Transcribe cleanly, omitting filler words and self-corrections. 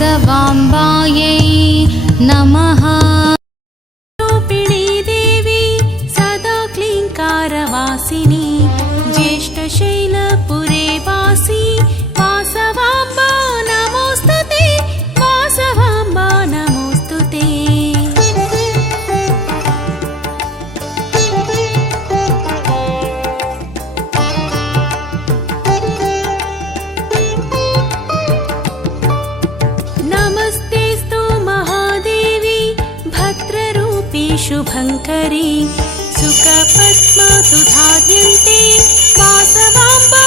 वासवाम्बायै नमः। रूपिणी देवी सदा क्लीङ्कारवासिनी ज्येष्ठशैलपुरे वासी वासवाम्बा नमोस्तुते वासवाम्बा नमोस्तुते। नमस्तेस्तु महादेवी भद्ररूपी शुभङ्करी सुखपद्मसुधाद्यन्ते वासवाम्बा